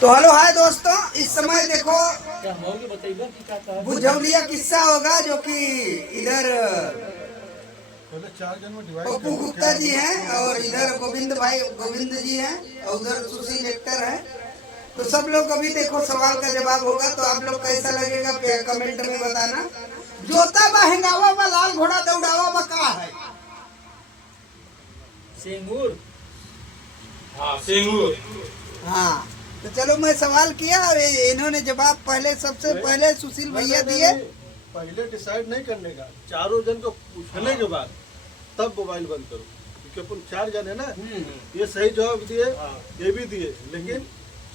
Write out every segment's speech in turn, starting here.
तो hello hi दोस्तों, इस समय देखो भुजौलिया किस्सा होगा जो कि इधर पप्पू गुप्ता जी हैं और इधर गोविंद जी हैं और उधर सुशील एक्टर है। तो सब लोग अभी देखो सवाल का जवाब होगा, तो आप लोग कैसा लगेगा कमेंट में बताना। जोता बा हेंगावा बा लाल घोड़ा दौड़ावा बा का है? सिंगूर। हाँ सिंगूर। हाँ, तो चलो मैं सवाल किया और इन्होंने जवाब सबसे पहले सुशील भैया दिए। पहले डिसाइड नहीं करने का, चारों जन को पूछने के बाद तब मोबाइल बंद करो, क्योंकि अपन 4 जन है ना। ये सही जवाब दिए, ये भी दिए, लेकिन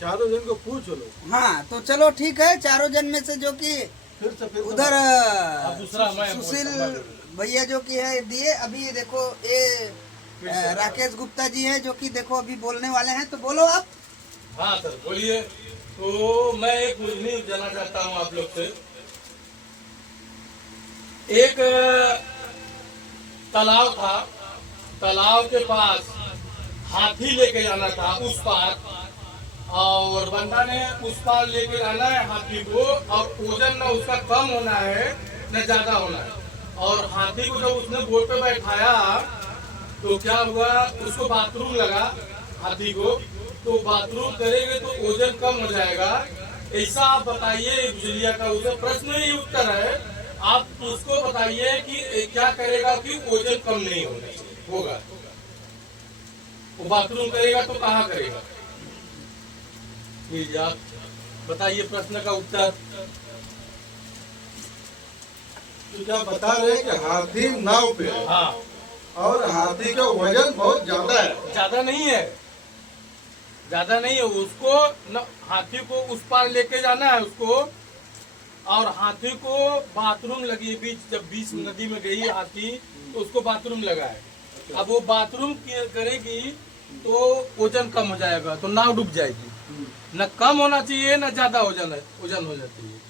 चारों जन को पूछ लो। हाँ तो चलो ठीक है, चारों जन में से जो कि फिर उधर दूसरा सुशील भैया जो कि है दिए। अभी देखो ये राकेश गुप्ता जी है जो कि देखो अभी बोलने वाले हैं, तो बोलो आप। हाँ सर बोलिए। तो मैं एक पूछनी जानना चाहता हूँ आप लोग से। एक तालाब था, तालाब के पास हाथी लेके जाना था उस पार, और बंदा ने उस पार लेके जाना है हाथी को, और वजन न उसका कम होना है न ज्यादा होना है। और हाथी को जब उसने बोट पे बैठाया तो क्या हुआ, उसको बाथरूम लगा हाथी को, तो बाथरूम करेंगे तो वजन कम हो जाएगा। ऐसा आप बताइए, भुजौलिया का उसे प्रश्न ही उत्तर है, आप उसको बताइए कि क्या करेगा कि वजन कम नहीं होगा। वो बाथरूम करेगा तो कहाँ करेगा? प्लीज आप बताइए प्रश्न का उत्तर। तो क्या बता रहे हैं कि हाथी नाव पे है, हाँ, और हाथी का वजन बहुत ज्यादा है। ज्यादा नहीं है, ज्यादा नहीं है। उसको न हाथी को उस पार लेके जाना है उसको, और हाथी को बाथरूम लगी जब बीच नदी में गई हाथी तो उसको बाथरूम लगा है। अब वो बाथरूम करेगी तो वजन कम हो जाएगा, तो नाव डूब जाएगी। न कम होना चाहिए न ज्यादा वजन हो जाती है।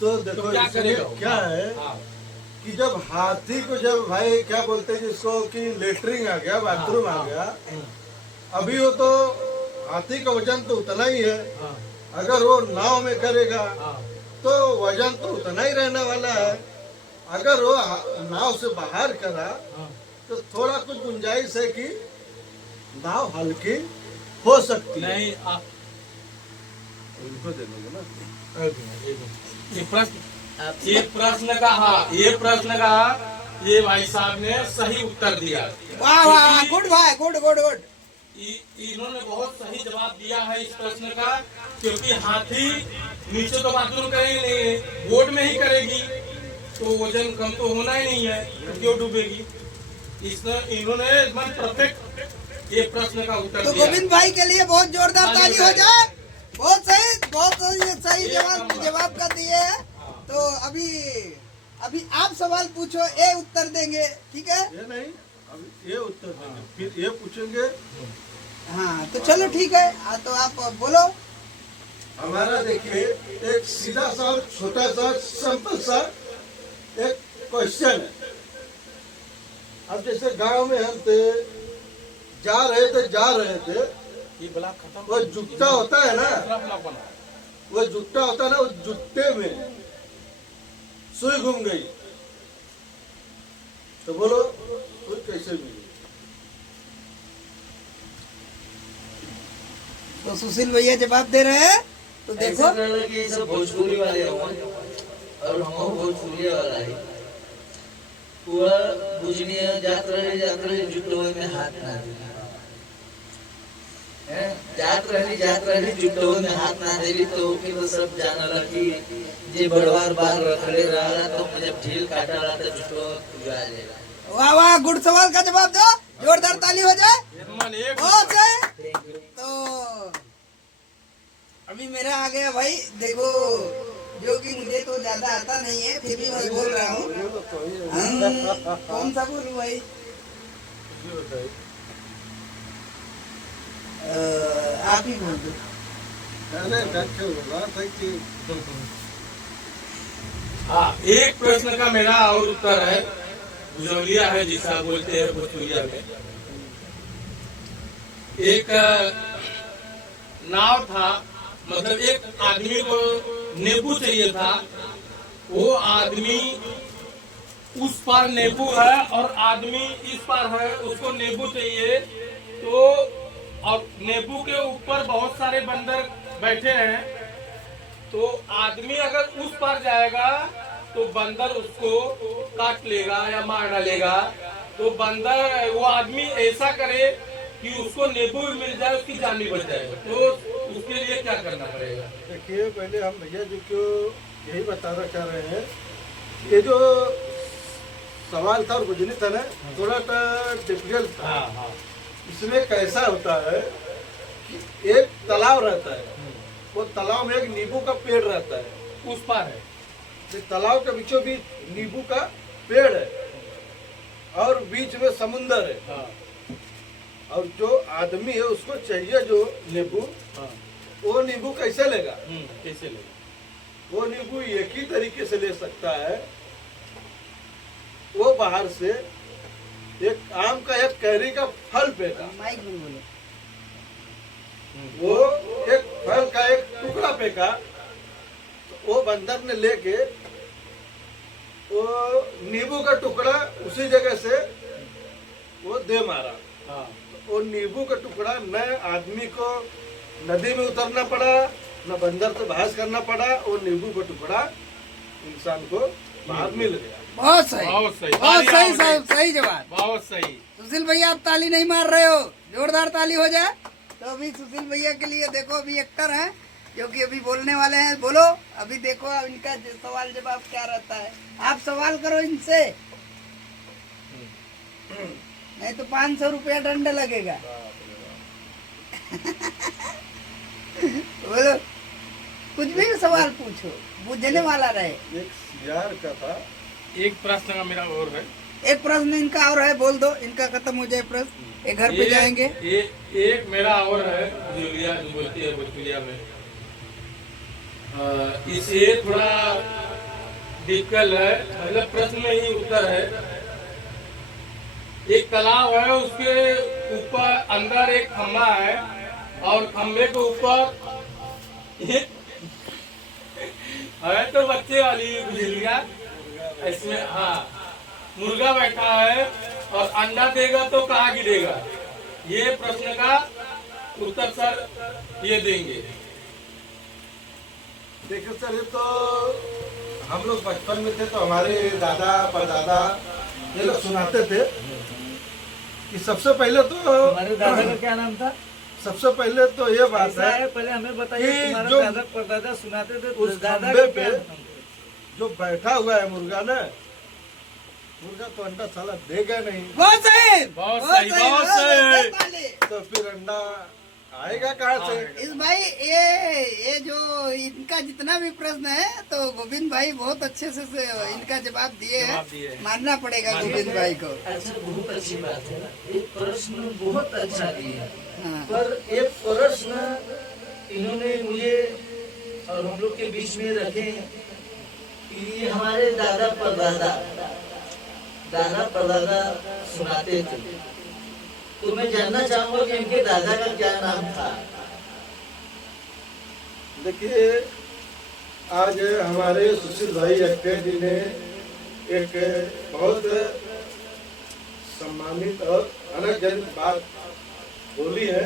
तो देखो क्या करेगा? क्या है कि जब हाथी को, जब भाई क्या बोलते हैं जिसको कि लेटरिंग आ गया, बाथरूम आ गया, अभी वो तो हाथी का वजन तो उतना ही है। अगर वो नाव में करेगा तो वजन तो उतना ही रहने वाला है। अगर वो नाव से बाहर करा तो थोड़ा कुछ गुंजाइश है कि नाव हल्की हो सकती है। नहीं, आप उनको दे दोगे ना। ये प्रश्न का ये भाई साहब ने सही उत्तर दिया। वाह वाह, गुड भाई, गुड गुड गुड। इन्होंने बहुत सही जवाब दिया है इस प्रश्न का, क्योंकि हाथी नीचे तो बाथरूम करेगी नहीं, बोट में ही करेगी, तो वजन कम तो होना ही नहीं है, तो क्यों डूबेगी? इन्होंने एकदम परफेक्ट ये प्रश्न का उत्तर तो दिया। गोविंद भाई के लिए बहुत जोरदार ताली हो जाए। बहुत सही जवाब का दिए है। तो अभी आप सवाल पूछो, ये उत्तर देंगे, ठीक है? ये नहीं, अभी ये उत्तर देंगे, फिर ये पूछेंगे। हाँ तो चलो ठीक है, तो आप बोलो। हमारा देखिए एक सीधा सा और छोटा सा सिंपल सा एक क्वेश्चन है। अब जैसे गांव में हम थे, जा रहे थे, ये ब्लॉक खत्म। वो जुट्टा होता है ना, वो जुट्टा होता है ना, उस जुट्टे में सुई घूम गई, तो बोलो सुई कैसे मिली? तो सुशील भैया जवाब दे रहे हैं, तो देखो। कि सब भोजपुरी वाले हो और हम भोजपुरी वाला है। पूरा बुझनी जात रहे जुटो में हाथ ना दे, जात रही जुटो में हाथ ना देली तो कि वो सब जानला कि जे बड़वार बार रखले रहा तो जब ढील काटा रहा तो जुटो पूरा आ जाएगा। वाह वाह, गुड सवाल का जवाब दो, जोरदार ताली हो जाए। बहुत सही। तो अभी मेरा आ गया भाई, देखो जो कि मुझे तो ज्यादा आता नहीं है, फिर भी मैं बोल रहा हूँ। कौन सा बोलूं भाई? आप ही बोल दो। हाँ, एक प्रश्न का मेरा और उत्तर है, भुजौलिया है जिसे बोलते हैं भोजपुरिया में। एक नाव था, मतलब एक आदमी को नींबू चाहिए था, वो आदमी उस पार नींबू है और आदमी इस पार है, उसको नींबू चाहिए। तो और नींबू के ऊपर बहुत सारे बंदर बैठे हैं, तो आदमी अगर उस पार जाएगा तो बंदर उसको काट लेगा या मार डालेगा। तो बंदर वो आदमी ऐसा करे कि उसको नींबू भी मिल जाए, उसकी जान भी बच जाए, तो उसके लिए क्या करना पड़ेगा? देखिए, पहले हम भैया जी को यही बताना चाह रहे हैं, ये जो सवाल था और बुझनी था ना, थोड़ा डिफिकल्ट था। हाँ। इसमें कैसा होता है कि एक तालाब रहता है, वो तालाब में एक नींबू का पेड़ रहता है, उस पार है, तालाब के बीचों बीच नींबू का पेड़ है और बीच में समुंदर है। हाँ। और जो आदमी है उसको चाहिए जो नींबू, हाँ। वो नींबू कैसे लेगा? कैसे ले? वो नींबू एक ही तरीके से ले सकता है, वो बाहर से एक आम का एक कैरी का फल फेंका, माइक में बोलो। वो एक फल का एक टुकड़ा फेंका, तो वो बंदर ने लेके वो नींबू का टुकड़ा उसी जगह से वो दे मारा। हाँ। तो वो नींबू का टुकड़ा न आदमी को नदी में उतरना पड़ा, न बंदर से बहस करना पड़ा, वो नींबू का टुकड़ा इंसान को बाहर मिल गया। बहुत सही, बहुत सही, बहुत सही, तालियां सही, हो गई। सही जवाब। बहुत सही। सुशील भैया आप ताली नहीं मार रहे हो, जोरदार ताली हो जाए। तो अभी सुशील भैया के लिए देखो, अभी एक्टर हैं जो कि अभी बोलने वाले हैं। बोलो, अभी देखो अब इनका सवाल जवाब क्या रहता है। आप सवाल करो इनसे, नहीं तो 500 रुपया दंड लगेगा। बोलो, कुछ भी सवाल पूछो, बुझने वाला रहे। एक सियार का था। एक प्रश्न का मेरा और है। एक प्रश्न इनका और है, बोल दो, इनका खत्म हो जाए प्रश्न, एक घर पे जाएंगे। एक मेरा और है, जुलिया जो बोलती है भोजपुरिया में, इसे थोड़ा डिफिकल्ट है, मतलब प्रश्न में ही उत्तर है। एक तालाब है, उसके ऊपर अंदर एक खंभा है और खंभे के ऊपर एक है तो बच्चे वाली गुजरिया, इसमें हाँ मुर्गा बैठा है और अंडा देगा तो कहाँ गिरेगा? ये प्रश्न का उत्तर सर ये देंगे। देखिए सर, ये तो हम लोग बचपन में थे तो हमारे दादा परदादा ये लोग सुनाते थे कि सबसे पहले तो हमारे दादा का क्या नाम था? सबसे पहले तो ये बात ऐसा है है, पहले हमें बताइए, कि तुम्हारे जो दादा परदादा सुनाते थे, उस दादा खंभे का क्या पे नाम था? जो बैठा हुआ है मुर्गा ना, मुर्गा तो अंडा साला देगा नहीं, बहुत सही, बहुत सही, बहुत सही। ताली। तो फिर अंडा आएगा कहाँ से? इस भाई ये जो इनका जितना भी प्रश्न है तो गोविंद भाई बहुत अच्छे से इनका जवाब दिए जवाब दिए हैं, हैं। मानना पड़ेगा गोविंद भाई को। अच्छा, बहुत अच्छी बात है, एक प्रश्न बहुत अच्छा दिया, हाँ। पर एक प्रश्न इन्होंने मुझे और हम लोग के बीच में रखे कि हमारे दादा परदादा सुनाते थे, तो मैं जानना चाहूंगा कि इनके दादा का क्या नाम था? देखिए, आज हमारे सुशील भाई एक्टर जी ने एक बहुत सम्मानित और आनंदजनक बात बोली है,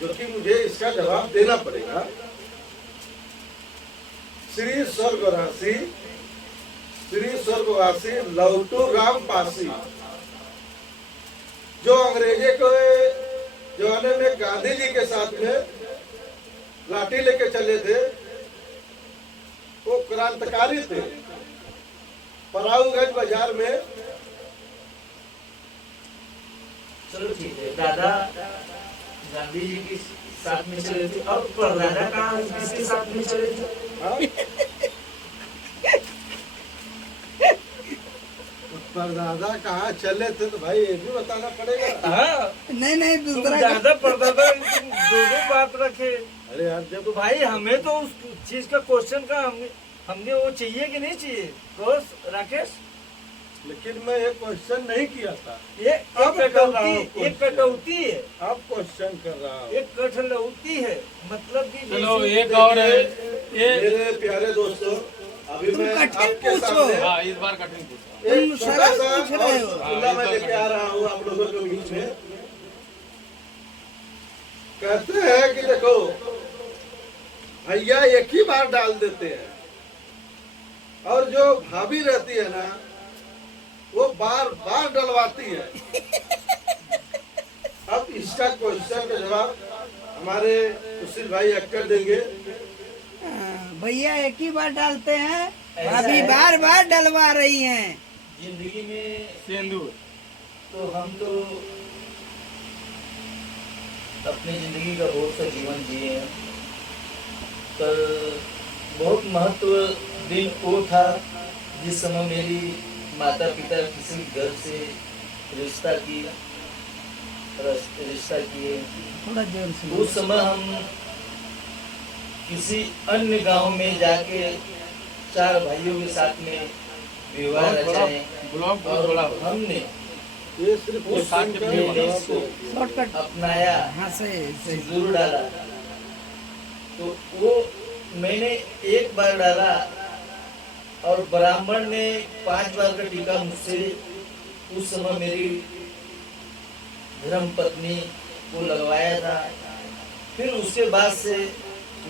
जो कि मुझे इसका जवाब देना पड़ेगा। श्री स्वर्गवासी लौटू राम पासी, जो अंग्रेजे को जमाने में गांधी जी के साथ में लाठी लेके चले थे, वो क्रांतिकारी थे। पराऊगंज बाजार में चलो ठीक है, दादा गांधी जी के साथ में चले थे, और परदादा कहाँ किसके साथ में चले थे? हाँ? परदादा कहाँ चले थे तो भाई ये भी बताना पड़ेगा। हाँ, नहीं तुम दूसरा दादा परदादा दोनों बात रखे, अरे यार, जब तो भाई हमें तो उस चीज का क्वेश्चन का हमने वो चाहिए कि नहीं चाहिए? तो राकेश, लेकिन मैं एक क्वेश्चन नहीं किया था, ये अब कर रहा हूँ एक कटौती है, अब क्वेश्चन कर रहा हूँ। एक कठलौती है, मतलब चलो एक और है ये। मेरे प्यारे दोस्तों, अभी तुम मैं कठिन आपके पूछो। सामने हाँ इस बार कठिन पूछो। एक तुम छोटा सरल सा पूछ रहे हो। और चुटकुला मैं लेके आ रहा हूँ आप लोगों के बीच में। कहते हैं कि देखो भैया एक ही बार डाल देते हैं, और जो भाभी रहती है ना वो बार बार डलवाती है। अब इसका क्वेश्चन का जवाब हमारे सुशील भाई अक्कर देंगे। भैया एक ही बार डालते हैं, ऐसा अभी है। बार बार डलवा रही हैं। जिंदगी में सिंदूर। तो हम तो अपनी जिंदगी का बहुत सा जीवन जिए हैं, पर बहुत महत्व दिन वो था जिस समय मेरी माता पिता किसी घर से रिश्ता किए। थोड़ा जोर से उस समय हम किसी अन्य गांव में जाके 4 भाइयों के साथ में विवाह बहुत बड़ा रचाए ब्लॉक, बहुत और बड़ा। हमने ये सिर्फ उस साथ के लेडीज को शॉर्टकट। अपनाया, हाँ से सिंदूर डाला। तो वो मैंने एक बार डाला और ब्राह्मण ने 5 बार का टीका मुझसे उस समय मेरी धर्म पत्नी को लगवाया था। फिर उसके बाद से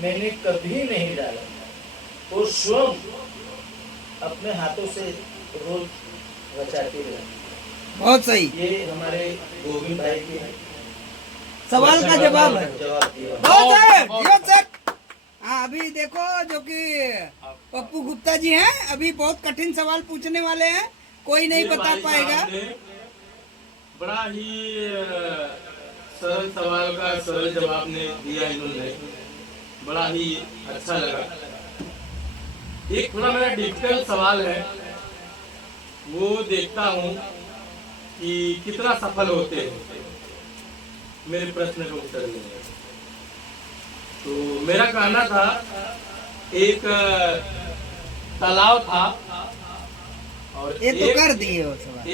मैंने कभी नहीं डाला। वो स्वयं अपने हाथों से रोज रचाते रहे। बहुत सही। ये हमारे गोविंद भाई के सवाल का जवाब है। जवाब दिया। बहुत है बहुत। जियो सर। हाँ अभी देखो जो कि पप्पू गुप्ता जी हैं, अभी बहुत कठिन सवाल पूछने वाले हैं, कोई नहीं ये बता भाई पाएगा। साहब ने बड़ा ही सरल सवाल का सरल जवाब ने दिया इन्होंने, बड़ा ही अच्छा लगा। एक थोड़ा मेरा डिफिकल्ट सवाल है, वो देखता हूँ कि कितना सफल होते हैं मेरे प्रश्न का उत्तर देने में। तो मेरा कहना था, एक तालाब था और ये तो कर दिए वो सवाल।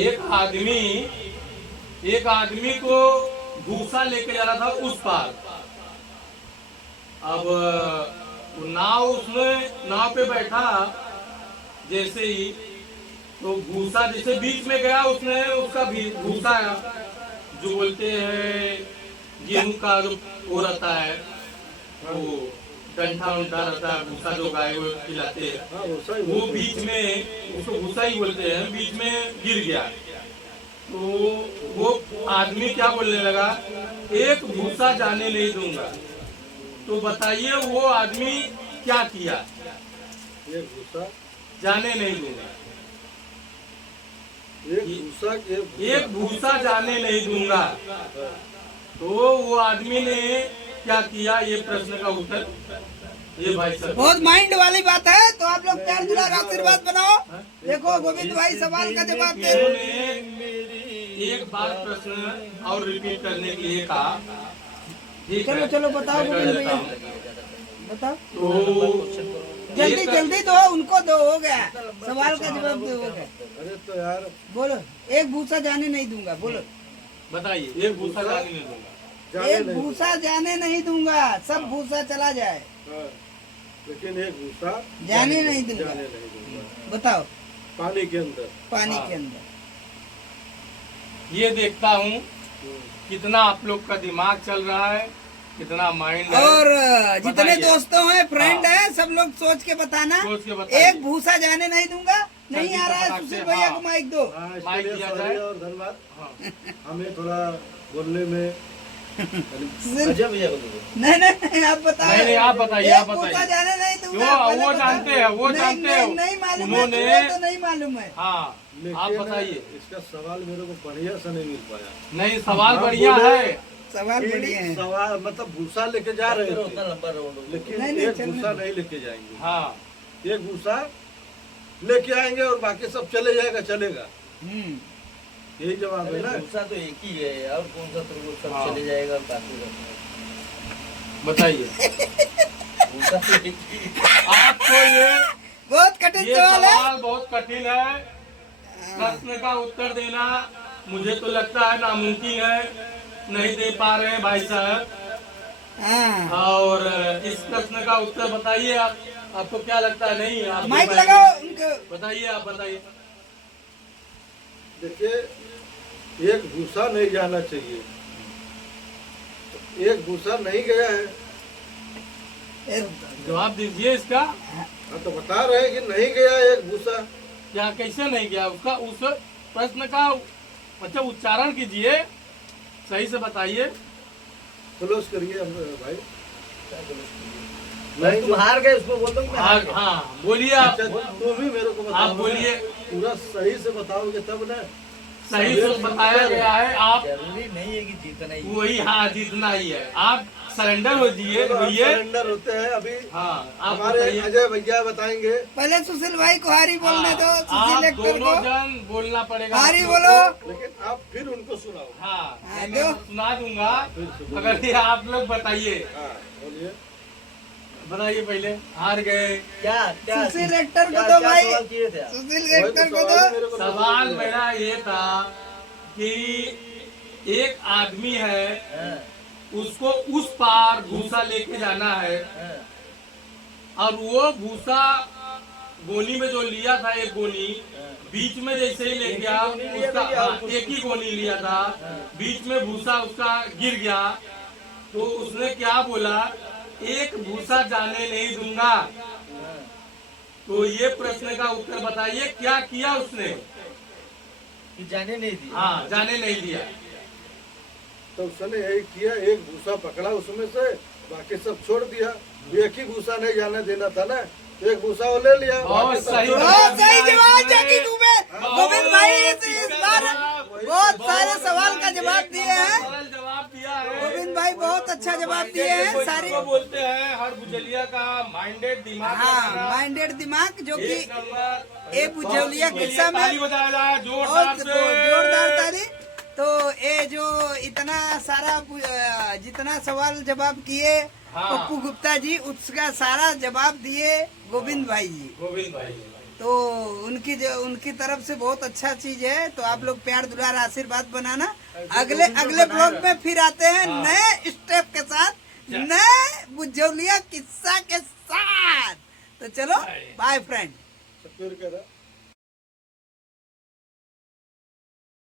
एक आदमी को भूसा लेके जा रहा था उस पार। अब नाव पे बैठा जैसे ही, तो भूसा जैसे बीच में गया, उसने उसका भी भूसा जो बोलते हैं गेहूं का जो वो रहता है, वो डंठा उंठा रहता है, भूसा जो गाय को खिलाते हैं, हाँ, वो सही वो बोलते बीच में, उसको भूसा ही बोलते हैं, बीच में गिर गया। तो वो आदमी क्या बोलने लगा, एक भूसा जाने नहीं दूंगा। तो बताइए वो आदमी क्या किया? हैं। एक भूसा, जाने नहीं दूंगा। एक भूसा जाने नहीं दूंगा। तो वो आदमी ने क्या किया? ये प्रश्न का उत्तर ये भाई साहब। बहुत माइंड वाली बात है, तो आप लोग प्यार दुलार आशीर्वाद बनाओ। देखो गोविंद भाई सवाल का जवाब दे रहे हैं। उन्होंने एक बार प्रश्न और रिपीट करने के लिए कहा। ठीक है, चलो चलो बताओ मैं कर गोविंद देता भैया, हूँ। बताओ तो जल्दी एक- जल्दी दो, उनको दो, हो गया सवाल का जवाब दो, हो गया। अरे तो यार बोलो एक भूसा जाने नहीं दूंगा, बोलो बताइए, एक भूसा जाने नहीं दूंगा। जाने एक नहीं भूसा जाने नहीं दूंगा, सब भूसा चला जाए, हाँ, लेकिन एक भूसा जाने नहीं दूंगा। जाने नहीं दूंगा। बताओ पानी के अंदर। पानी हाँ। के अंदर। ये देखता हूँ कितना आप लोग का दिमाग चल रहा है, कितना माइंड है। और जितने बताइए। दोस्तों हैं, फ्रेंड हाँ। हैं, सब लोग सोच के बताना। सोच के बताइए। एक भूसा जाने नहीं दूंगा। नहीं जल्दी आ रहा है फटाक सुशील से, भैया हाँ। को माइक दो। हाँ, इसके माइक लिए दिया सॉरी जाए। और धन्यवाद। हाँ। हमें थोड़ा बोलने में अजय भैया को दो। नहीं नहीं आप बताओ। नहीं, आप बताइए, एक आप भूसा बताइए। जाने नहीं दूंगा। वो पहले बताओ। जानते हैं, वो नहीं, जानते नहीं, हैं। नहीं मालूम है, उन्होंने- तुम्हें तो नहीं मालूम है। हाँ, आप लेकिन बताइए। इसका सवाल मेरे को बढ़िया से नहीं मिल पाया। नहीं, सवाल आप बढ़िया बोले- है। सवाल कि बढ़िया है। सवाल मतलब भूसा लेके जा रहे फिर थे, उतना लंबा राउंड होगा। लेकिन नहीं, नहीं, एक चलने भूसा दो। नहीं लेके जाएंगे। हाँ, एक भूसा लेके आएंगे और बाकी सब चले जाएगा, चलेगा। हम्म। यही जवाब है अरे ना। भूसा तो एक ही है, और कौन सा तो वो सब हाँ। चले जाएगा और बाकी सब। बताइए। भूसा तो एक ही है। आपको बहुत कठिन ये सवाल है। सवाल बहुत कठिन है। प्रश्न का उत्तर देना मुझे तो लगता है नामुमकिन है, नहीं दे पा रहे हैं भाई साहब। हाँ और इस प्रश्न का उत्तर बताइए आप, आपको क्या लगता है? नहीं आप माइक लगाओ उनको। बताइए, आप बताइए। देखिए, एक भूसा नहीं जाना चाहिए, तो एक भूसा नहीं गया है। जवाब दीजिए इसका। हाँ तो बता रहे हैं कि नहीं गया एक भूसा। क्या, कैसे नहीं गया? उसका उस प्रश्न का अच्छा उच्चारण कीजिए, सही से बताइए। क्लोज करिए हम भाई। भाई तुम हार गए, उसको बोल दो कि मैं हार गया। हाँ बोलिए आप। अच्छा, तुम ही मेरे को बताओ, आप बोलिए। पूरा सही से बताओगे तब ना। सही से बताया गया है। आप जरूरी नहीं है कि जीतना ही है। वही, हाँ जीतना ही है। आप सरेंडर हो जाइए भैया। सरेंडर होते हैं अभी। हाँ आप हमारे बताइए। अजय भैया बताएंगे। पहले सुशील भाई को हारी बोलने दो, सुशील आप एक्टर दोनों को जन बोलना पड़ेगा। हारी आपको। बोलो। लेकिन आप फिर उनको सुनाओ। हाँ हाँ, मैं दो। सुना दूंगा, मगर ये आप लोग बताइए। हाँ बोलिए। बताइए पहले। हार गए। क्या क्या सुशील एक्टर को क्या- दो क्या भाई। सवाल किए थे आप? सुशील वही तो एक्टर को सवाल दो। मेरे को सवाल समझ में मेरा ये था कि एक आदमी है, हाँ, उसको उस पार भूसा लेके जाना है, हाँ, और वो भूसा गोनी में जो लिया था, एक गोनी बीच में जैसे ही ले एक ही गया गोनी लिया उसका, था क्या? हाँ, एक ही गोनी लिया था, बीच में भूसा उसका गिर गया, तो उसने क्या बोला? एक भूसा जाने नहीं दूंगा। हाँ। तो ये प्रश्न का उत्तर बताइए, क्या किया उसने? कि जाने नहीं दी। हाँ, जाने नहीं दिया। तो उसने यही किया, एक भूसा पकड़ा उसमें से, बाकी सब छोड़ दिया। एक ही भूसा नहीं जाने देना था ना, तो एक भूसा वो ले लिया। बहुत बाकी सब सही छोड़ बहुत दिया। सही जवाब जैकी डूबे। गोविंद भाई इस बार बहुत सारे सवाल का जवाब दिए हैं। सरल जवाब दिया है। गोविंद भाई बहुत अच्छा जवाब दिए हैं। सारी इसको बोलते हैं हर बुझलिया का माइंडेड दिमाग हाँ लगाना। माइंडेड दिमाग, जो कि एक नंबर। ये बुझौलिया किस्सा ताली में बजाया जाए जोरदार बहुत से। जोरदार ताली। तो ये जो इतना सारा जितना सवाल जवाब किए हाँ। पप्पू गुप्ता जी, उसका सारा जवाब दिए गोविंद भाई जी। गोविंद भाई। तो उनकी तरफ से बहुत अच्छा चीज है। तो आप लोग प्यार दुलार आशीर्वाद बनाना। अगले ब्लॉग में फिर आते हैं नए स्टेप के साथ, नए बुझौलिया किस्सा के साथ। तो चलो बाय फ्रेंड। फिर कह रहा